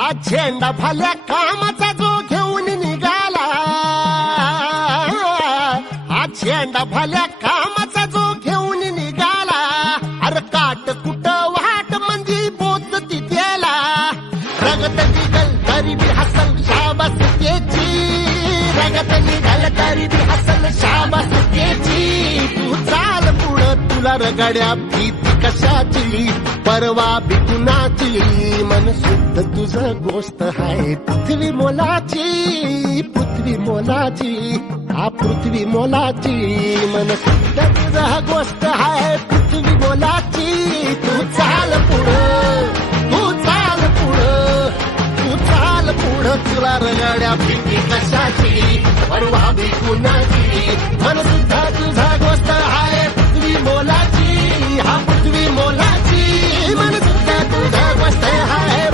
आज झेंडा भल्या कामाचा जो घेऊन निघाला, आज झेंडा भल्या कामाचा जो घेऊन निघाला, अरे काट कुठं वाट म्हणजे बोत तिथेला, रगत निघल तरी बी हसल शाबास त्याची, रगत निघल तरी बी हसल शाबास त्याची. तू चाल पुढं तुला रगड्या भीती कशाची, परवा बी कुणाची, मन शुद्ध तुझं गोष्ट आहे पृथ्वी मोलाची, पृथ्वी मोलाची, हा पृथ्वी मोलाची, मन शुद्ध तुझं गोष्ट आहे पृथ्वी मोलाची. तू चाल पुढं, तू चाल पुढं, तू चाल पुढं तुला रगड्या भीती कशाची, परवा बी कुणाची, मन शुद्ध तुझा गोष्ट आहे पृथ्वी मोलाची, हा पृथ्वी मोलाची, मन शुद्ध तुझा गोष्ट आहे